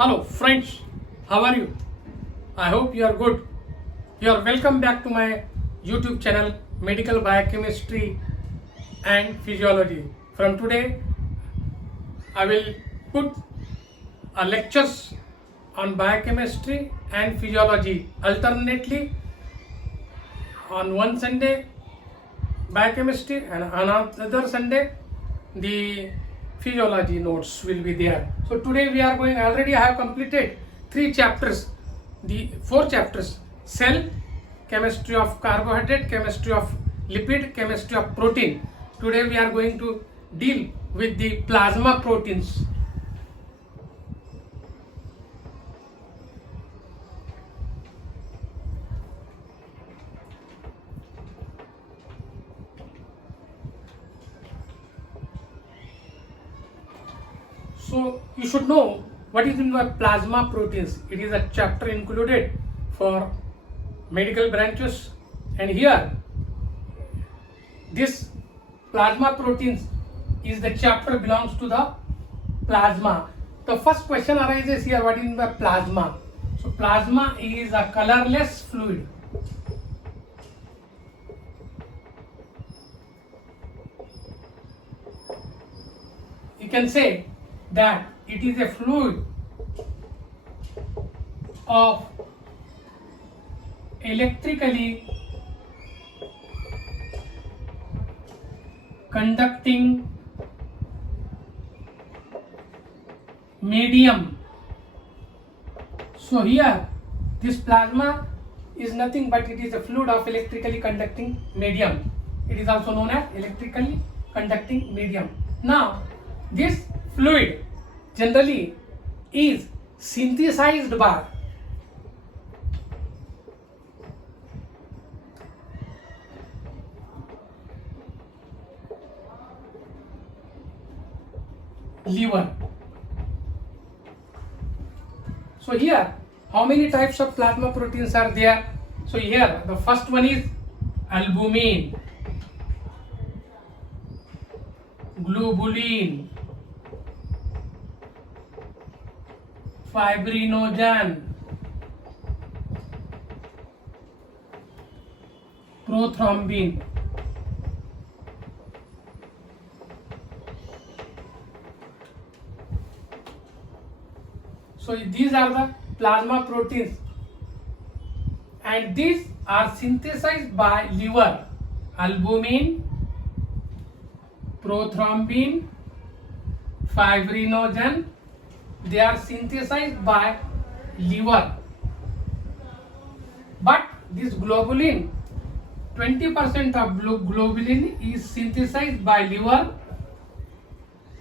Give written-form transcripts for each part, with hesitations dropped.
Hello friends, how are you? I hope you are good. You are welcome back to my YouTube channel Medical Biochemistry and Physiology. From today I will put lectures on biochemistry and physiology alternately. On one Sunday biochemistry and on another Sunday the physiology notes will be there. So today we are going, already I have completed 3 chapters, the 4 chapters: cell, chemistry of carbohydrate, chemistry of lipid, chemistry of protein. Today we are going to deal with the plasma proteins. So you should know what is in the plasma proteins. It is a chapter included for medical branches, and here this plasma proteins is the chapter belongs to the plasma. The first question arises here, what is in the plasma? So plasma is a colorless fluid. You can say that it is a fluid of electrically conducting medium. So here this plasma is nothing but it is a fluid of electrically conducting medium. It is also known as electrically conducting medium. Now this fluid generally is synthesized by liver. So here how many types of plasma proteins are there? So here the first one is albumin, globulin, fibrinogen, prothrombin. So these are the plasma proteins, and these are synthesized by liver. Albumin, prothrombin, fibrinogen, they are synthesized by liver. But this globulin, 20% of globulin is synthesized by liver,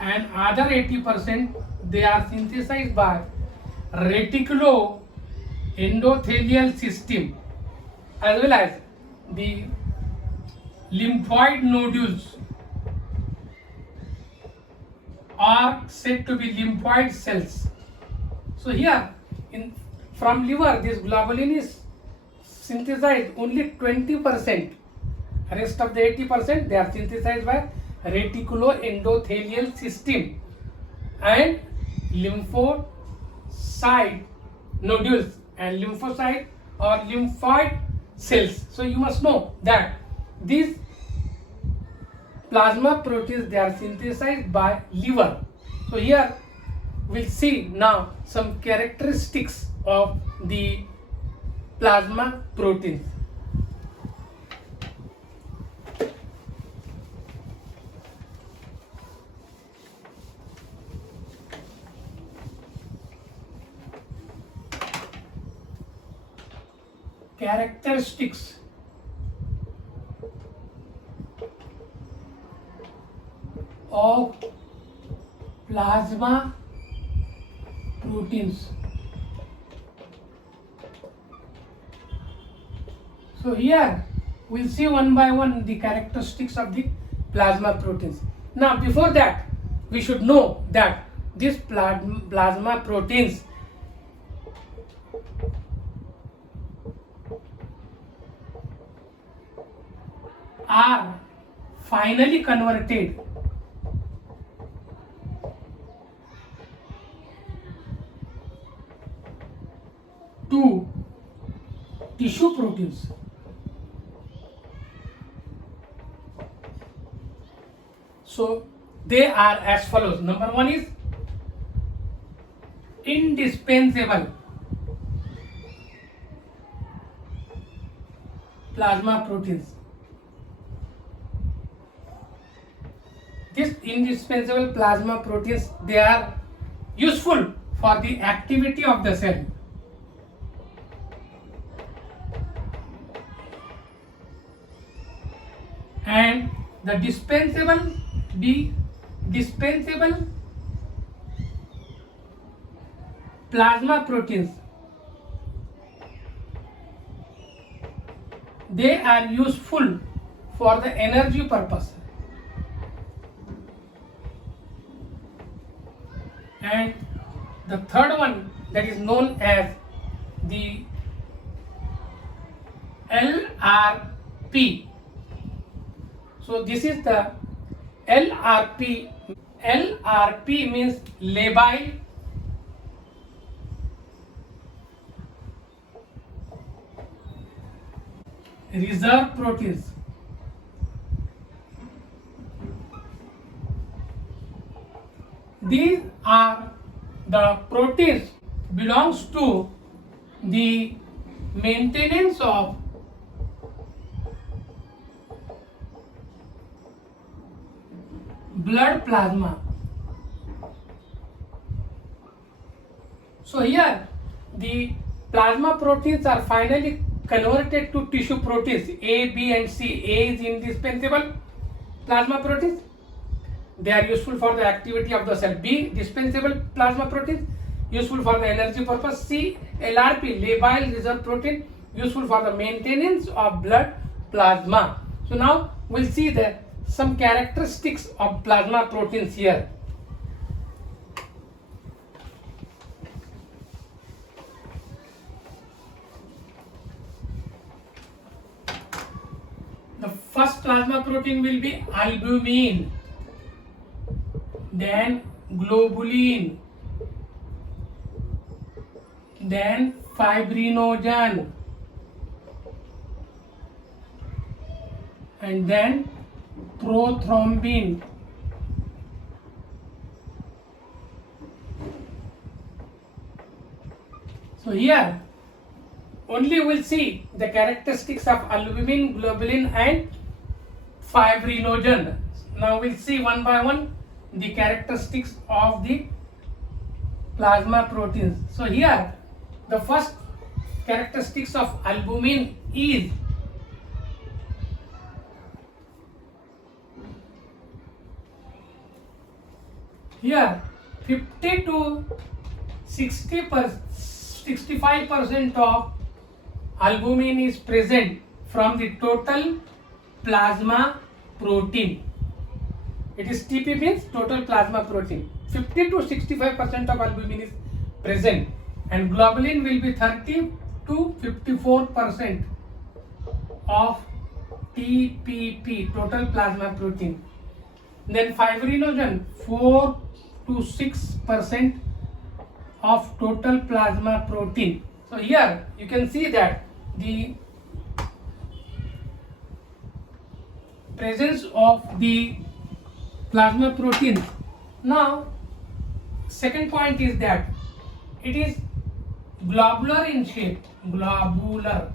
and other 80% they are synthesized by reticuloendothelial system, as well as the lymphoid nodules are said to be lymphoid cells. So here from liver this globulin is synthesized only 20%. Rest of the 80% they are synthesized by reticuloendothelial system and lymphocyte nodules and lymphocyte or lymphoid cells. So you must know that these plasma proteins they are synthesized by liver. So here we'll see now some characteristics of the plasma proteins. Characteristics of plasma proteins. So here we'll see one by one the characteristics of the plasma proteins. Now before that we should know that these plasma proteins are finally converted to tissue proteins. So they are as follows. Number one is indispensable plasma proteins. These indispensable plasma proteins, they are useful for the activity of the cell. And the dispensable plasma proteins, they are useful for the energy purpose. And the third one, that is known as the LRP. So this is the LRP. LRP means labile reserve proteins. These are the proteins belongs to the maintenance of blood plasma. So here the plasma proteins are finally converted to tissue proteins A, B and C. A is indispensable plasma proteins. They are useful for the activity of the cell. B, dispensable plasma proteins, useful for the energy purpose. C, LRP, labile reserve protein, useful for the maintenance of blood plasma. So now we'll see some characteristics of plasma proteins here. The first plasma protein will be albumin, then globulin, then fibrinogen, and then prothrombin. So here only we'll see the characteristics of albumin, globulin and fibrinogen. Now we'll see one by one the characteristics of the plasma proteins. So here the first characteristics of albumin is here 50 to 65% of albumin is present from the total plasma protein. It is TP means total plasma protein. 50 to 65% of albumin is present, and globulin will be 30 to 54% of TPP, total plasma protein. Then fibrinogen 4 to 6% of total plasma protein. So here you can see that the presence of the plasma proteins. Now second point is that it is globular in shape, globular,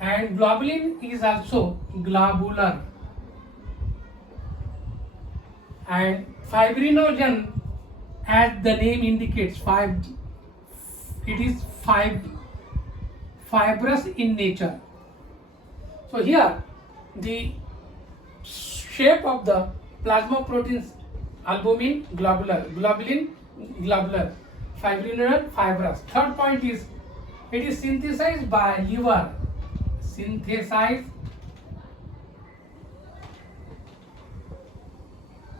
and globulin is also globular, and fibrinogen, as the name indicates, it is fibrous in nature. So here the shape of the plasma proteins: albumin globular, globulin globular, fibrinogen fibrous. Third point is it is synthesized by liver, synthesized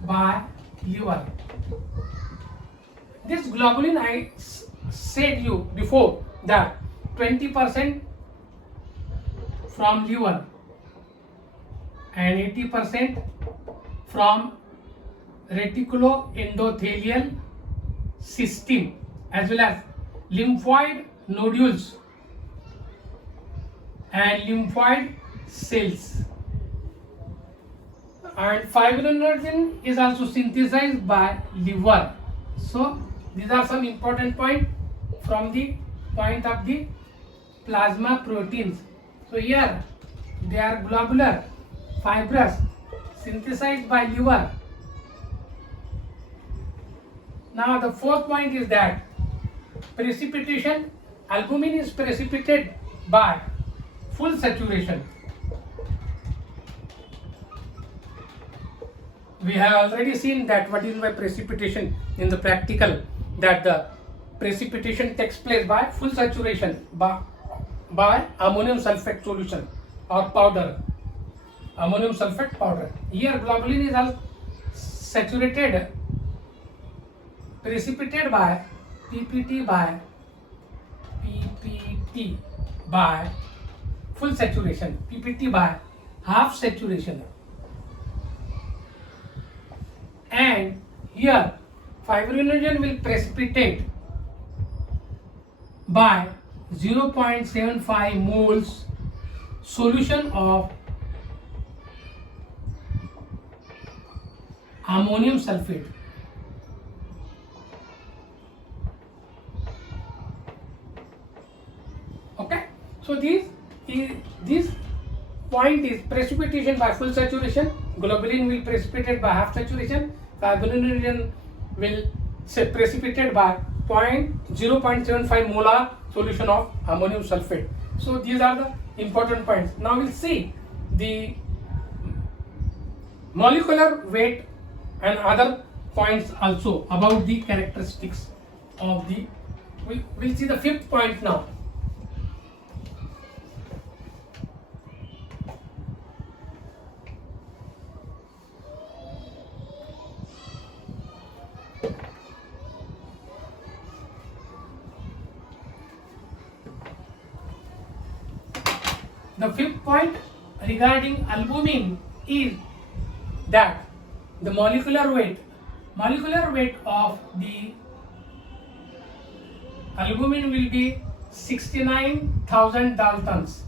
by liver. This globulin, I said you before that 20% from liver and 80% from reticuloendothelial system as well as lymphoid nodules and lymphoid cells. And fibrinogen is also synthesized by liver. So these are some important points from the point of the plasma proteins. So here they are globular, fibrous, synthesized by liver. Now the fourth point is that precipitation. Albumin is precipitated by full saturation. We have already seen that what is by precipitation in the practical, that the precipitation takes place by full saturation by ammonium sulfate solution or powder, ammonium sulfate powder. Here globulin is all saturated, precipitated by PPT by full saturation, PPT by half saturation. And here fibrinogen will precipitate by 0.75 moles solution of ammonium sulfate. Okay, so this point is precipitation by full saturation. Globulin will precipitate by half saturation. Fibrinogen will precipitate by 0.75 molar solution of ammonium sulfate. So these are the important points. Now we'll see the molecular weight and other points also about the characteristics of the. We'll see the fifth point now. The fifth point regarding albumin is that the molecular weight of the albumin will be 69,000 daltons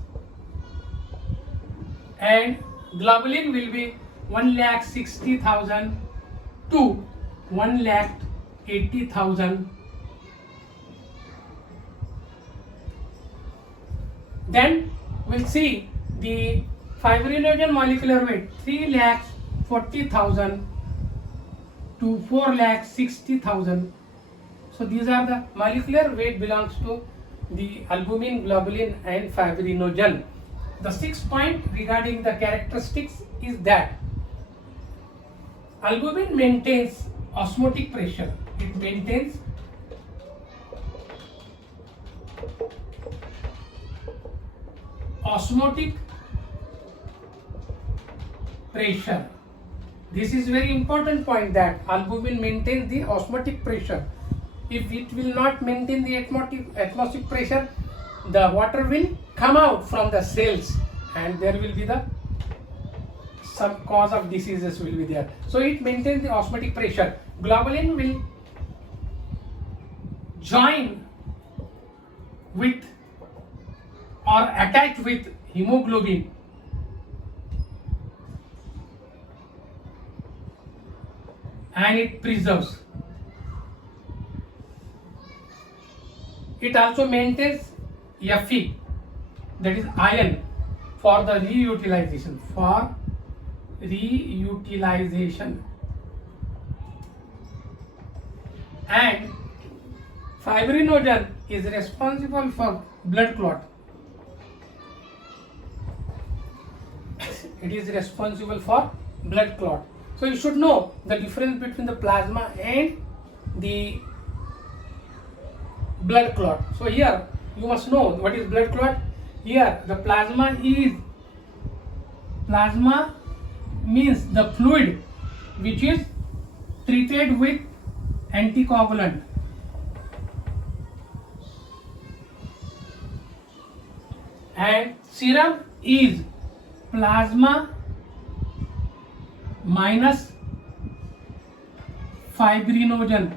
and globulin will be 1,60,000 to 1,80,000. Then we'll see the fibrinogen molecular weight 3,40,000 to 4,60,000. So these are the molecular weight belongs to the albumin, globulin and fibrinogen. The sixth point regarding the characteristics is that albumin maintains osmotic pressure. It maintains osmotic pressure. This is very important point, that albumin maintains the osmotic pressure. If it will not maintain the atmospheric pressure, the water will come out from the cells and there will be some cause of diseases will be there. So it maintains the osmotic pressure. Globulin will join with or attach with hemoglobin and it preserves. It also maintains Fe, that is iron, for the reutilization. And fibrinogen is responsible for blood clot. It is responsible for blood clot. So you should know the difference between the plasma and the blood clot. So here you must know what is blood clot. Here the plasma means the fluid which is treated with anticoagulant. And serum is plasma minus fibrinogen,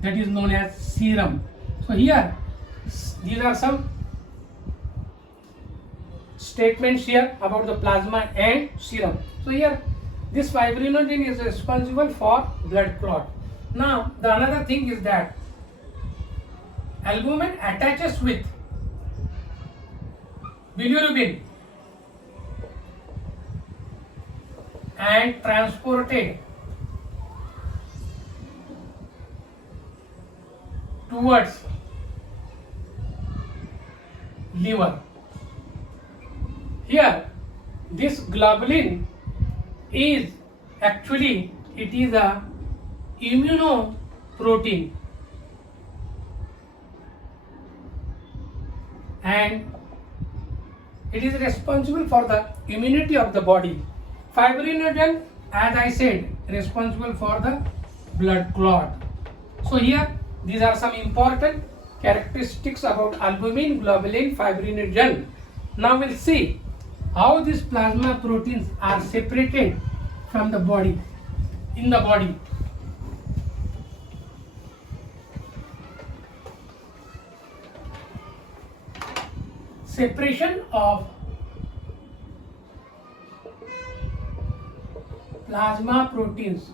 that is known as serum. So here these are some statements here about the plasma and serum. So here this fibrinogen is responsible for blood clot. Now the another thing is that albumin attaches with bilirubin and transported towards liver. Here this globulin is actually it is a immunoprotein and it is responsible for the immunity of the body. Fibrinogen, as I said, responsible for the blood clot. So here these are some important characteristics about albumin, globulin, fibrinogen. Now we'll see how these plasma proteins are separated from the body, in the body. Separation of plasma proteins.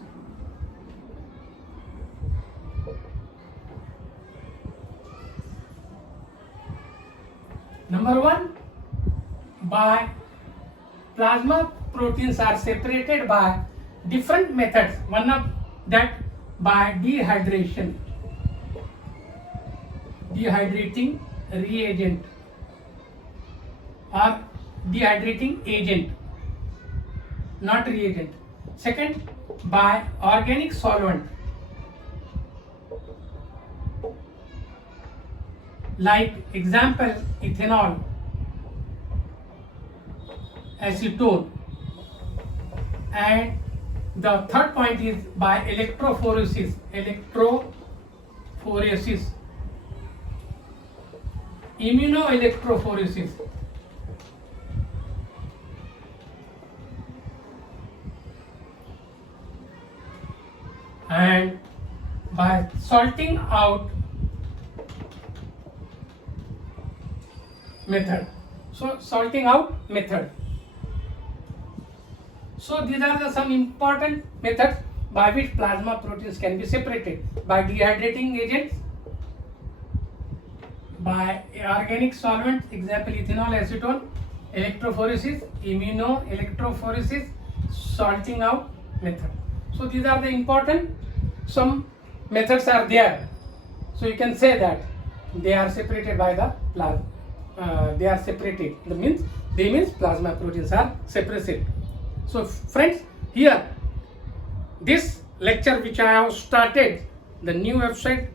Number one, by plasma proteins are separated by different methods. One of that by dehydration, dehydrating reagent or dehydrating agent, not reagent. Second, by organic solvent like example ethanol, acetone. And the third point is by electrophoresis, immunoelectrophoresis. And by salting out method. So salting out method. So these are the some important methods by which plasma proteins can be separated: by dehydrating agents, by organic solvents, example ethanol, acetone, electrophoresis, immunoelectrophoresis, salting out method. So these are the important some methods are there. So you can say that they are separated by the plasma. They are separated. They means plasma proteins are separated. So friends, here this lecture which I have started, the new website,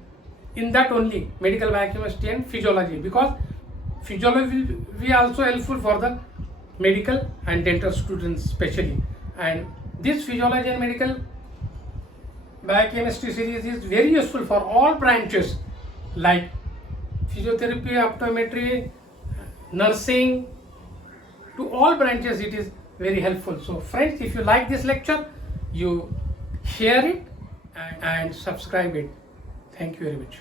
in that only medical biochemistry and physiology, because physiology will be also helpful for the medical and dental students especially. And this physiology and medical biochemistry series is very useful for all branches like physiotherapy, optometry, nursing, to all branches it is very helpful. So friends, if you like this lecture, you share it and subscribe it. Thank you very much.